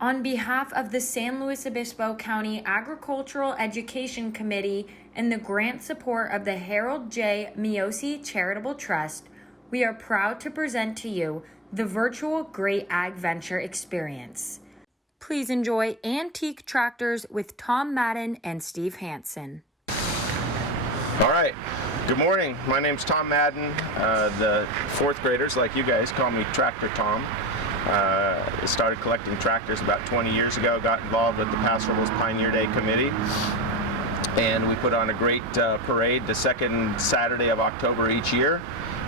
On behalf of the San Luis Obispo County Agricultural Education Committee and the grant support of the Harold J. Miossi Charitable Trust, we are proud to present to you the Virtual Great AGventure experience. Please enjoy Antique Tractors with Tom Madden and Steve Hanson. All right, good morning. My name's Tom Madden. The fourth graders, like you guys, call me Tractor Tom. Started collecting tractors about 20 years ago, got involved with the Pastoral's Pioneer Day Committee, and we put on a great parade the second Saturday of October each year.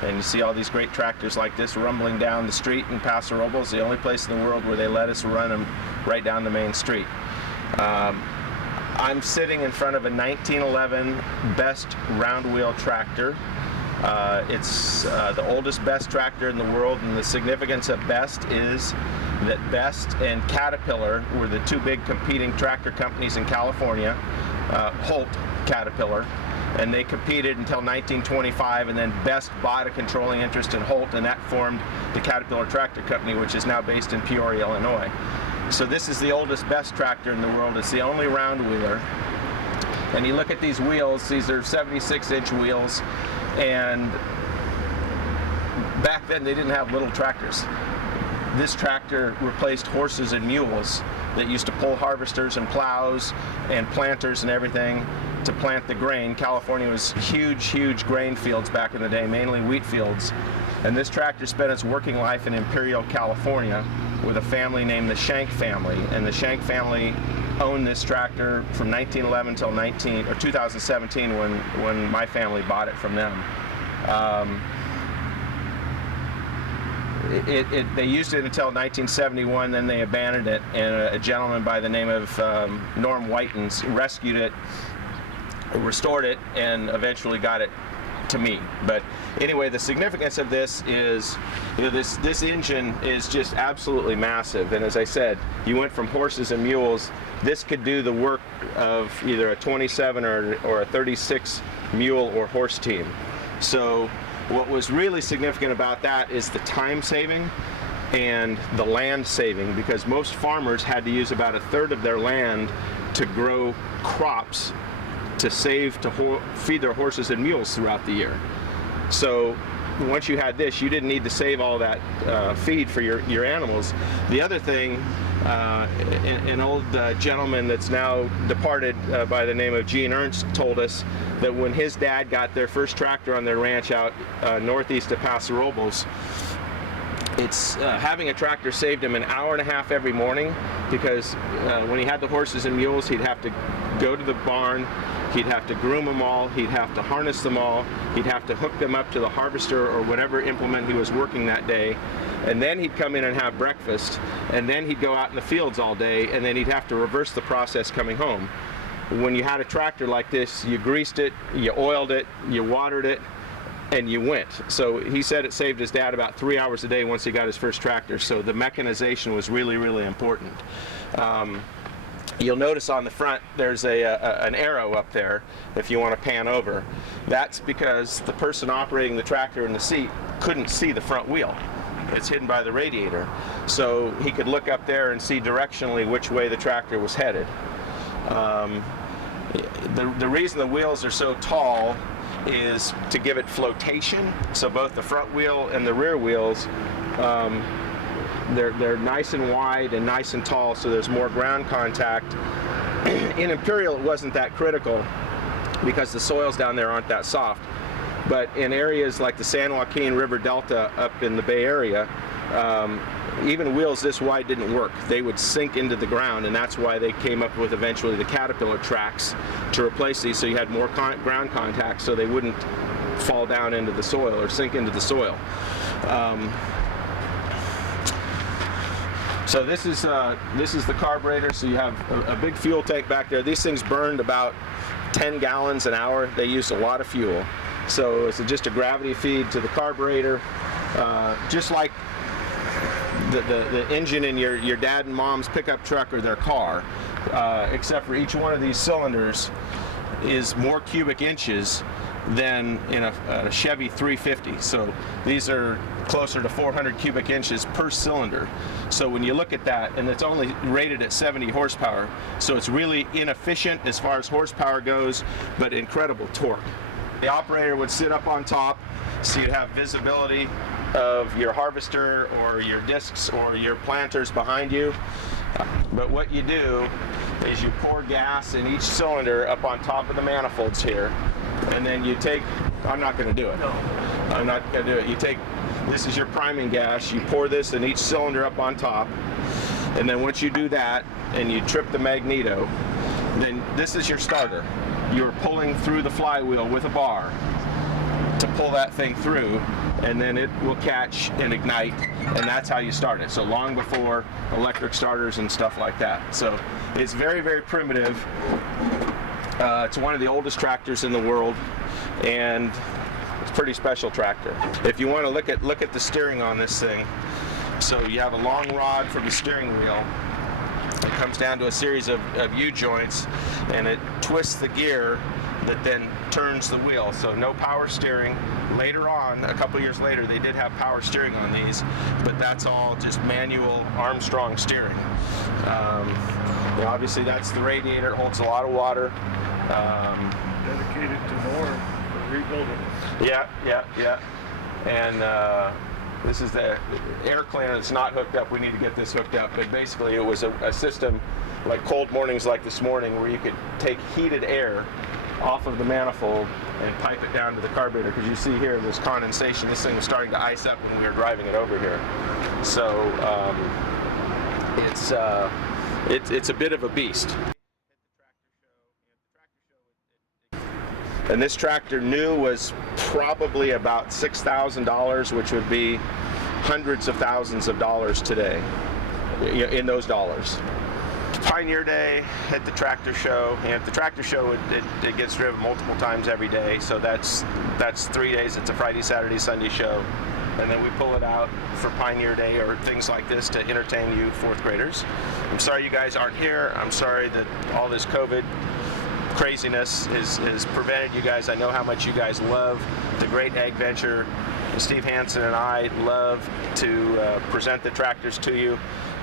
And you see all these great tractors like this rumbling down the street in Paso Robles, the only place in the world where they let us run them right down the main street. I'm sitting in front of a 1911 Best round wheel tractor. It's the oldest Best tractor in the world, and the significance of Best is that Best and Caterpillar were the two big competing tractor companies in California, Holt Caterpillar, and they competed until 1925, and then Best bought a controlling interest in Holt, and that formed the Caterpillar Tractor Company, which is now based in Peoria, Illinois. So this is the oldest Best tractor in the world. It's the only round wheeler. And you look at these wheels, these are 76-inch wheels, and back then they didn't have little tractors. This tractor replaced horses and mules that used to pull harvesters and plows and planters and everything to plant the grain. California was huge grain fields back in the day, mainly wheat fields. And this tractor spent its working life in Imperial, California with a family named the Shank family. And the Shank family owned this tractor from 1911 until 2017 when my family bought it from them. They used it until 1971, then they abandoned it, and a gentleman by the name of Norm Whitens rescued it, restored it, and eventually got it to me. But anyway, the significance of this is, this engine is just absolutely massive, and as I said, you went from horses and mules. This could do the work of either a 27 or a 36 mule or horse team. So what was really significant about that is the time saving and the land saving, because most farmers had to use about a third of their land to grow crops to save to feed their horses and mules throughout the year. So once you had this, you didn't need to save all that feed for your animals. The other thing, an old gentleman that's now departed by the name of Gene Ernst told us that when his dad got their first tractor on their ranch out northeast of Paso Robles, having a tractor saved him an hour and a half every morning, because when he had the horses and mules, he'd have to go to the barn, he'd have to groom them all, he'd have to harness them all, he'd have to hook them up to the harvester or whatever implement he was working that day, and then he'd come in and have breakfast, and then he'd go out in the fields all day, and then he'd have to reverse the process coming home. When you had a tractor like this, you greased it, you oiled it, you watered it, and you went. So he said it saved his dad about 3 hours a day once he got his first tractor. So the mechanization was really important. You'll notice on the front there's an arrow up there if you want to pan over. That's because the person operating the tractor in the seat couldn't see the front wheel. It's hidden by the radiator. So he could look up there and see directionally which way the tractor was headed. The reason the wheels are so tall is to give it flotation. So both the front wheel and the rear wheels, they're nice and wide and nice and tall, so there's more ground contact. In Imperial, it wasn't that critical because the soils down there aren't that soft. But in areas like the San Joaquin River Delta up in the Bay Area, even wheels this wide didn't work. They would sink into the ground, and that's why they came up with eventually the Caterpillar tracks to replace these, so you had more ground contact so they wouldn't fall down into the soil or sink into the soil. So this is the carburetor. So you have a big fuel tank back there. These things burned about 10 gallons an hour. They used a lot of fuel. So it's just a gravity feed to the carburetor, just like the engine in your dad and mom's pickup truck or their car, except for each one of these cylinders is more cubic inches than in a Chevy 350. So these are closer to 400 cubic inches per cylinder. So when you look at that, and it's only rated at 70 horsepower, so it's really inefficient as far as horsepower goes, but incredible torque. The operator would sit up on top, so you'd have visibility of your harvester or your discs or your planters behind you. But what you do is you pour gas in each cylinder up on top of the manifolds here, and then you take, I'm not going to do it. No. I'm not going to do it. You take, this is your priming gas, you pour this in each cylinder up on top, and then once you do that and you trip the magneto, then this is your starter. You're pulling through the flywheel with a bar to pull that thing through, and then it will catch and ignite, and that's how you start it. So long before electric starters and stuff like that. So it's very, very primitive. It's one of the oldest tractors in the world, and it's a pretty special tractor. If you want to look at the steering on this thing, so you have a long rod from the steering wheel. It comes down to a series of U-joints, and it twists the gear that then turns the wheel. So no power steering. Later on, a couple years later, they did have power steering on these, but that's all just manual Armstrong steering. Obviously that's the radiator. It holds a lot of water. Dedicated to Norm for rebuilding. Yeah. And this is the air cleaner that's not hooked up. We need to get this hooked up. But basically it was a system like cold mornings like this morning where you could take heated air off of the manifold and pipe it down to the carburetor, because you see here there's condensation. This thing was starting to ice up when we were driving it over here. So it's a bit of a beast. And this tractor new was probably about $6,000, which would be hundreds of thousands of dollars today, in those dollars. Pioneer Day at the tractor show, and at the tractor show it gets driven multiple times every day, so that's 3 days. It's a Friday, Saturday, Sunday show, and then we pull it out for Pioneer Day or things like this to entertain you fourth graders. I'm sorry you guys aren't here. I'm sorry that all this COVID craziness has prevented you guys. I know how much you guys love the Great AGventure. Steve Hanson and I love to present the tractors to you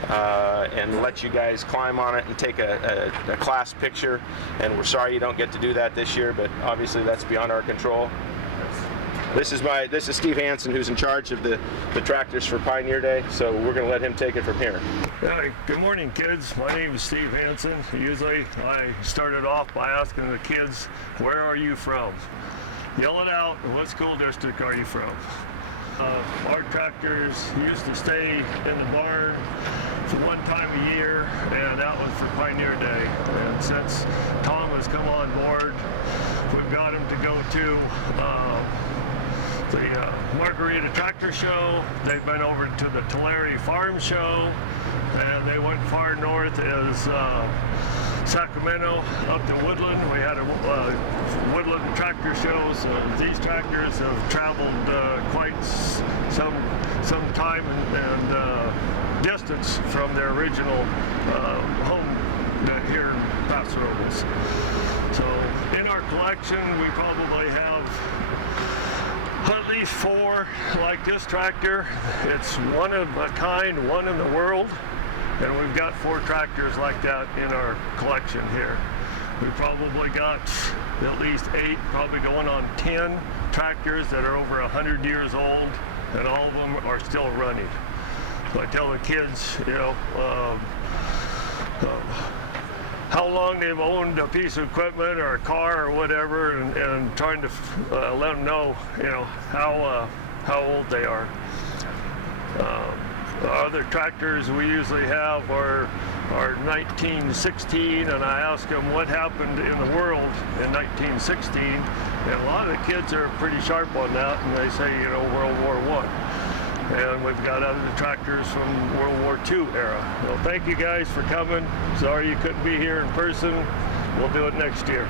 and let you guys climb on it and take a class picture. And we're sorry you don't get to do that this year, but obviously that's beyond our control. This is Steve Hanson, who's in charge of the tractors for Pioneer Day, so we're going to let him take it from here. Hi, good morning, kids. My name is Steve Hanson. Usually I started off by asking the kids, where are you from? Yell it out, what school district are you from? Our tractors used to stay in the barn for one time a year, and that was for Pioneer Day. And since Tom has come on board, we've got him to go to the Margarita Tractor Show. They've been over to the Tulare Farm Show, and they went far north as Sacramento, up to Woodland. We had a Woodland tractor shows. These tractors have traveled quite some time and distance from their original home here in Paso Robles. So in our collection, we probably have at least 4 like this tractor. It's one of a kind, one in the world, and we've got 4 tractors like that in our collection here. We probably got at least 8, probably going on 10 tractors that are over 100 years old, and all of them are still running. So I tell the kids, how long they've owned a piece of equipment or a car or whatever, and trying to let them know, how old they are. Other tractors we usually have are 1916, and I ask them what happened in the world in 1916, and a lot of the kids are pretty sharp on that, and they say, World War I. And we've got other tractors from World War II era. Well, thank you guys for coming. Sorry you couldn't be here in person. We'll do it next year.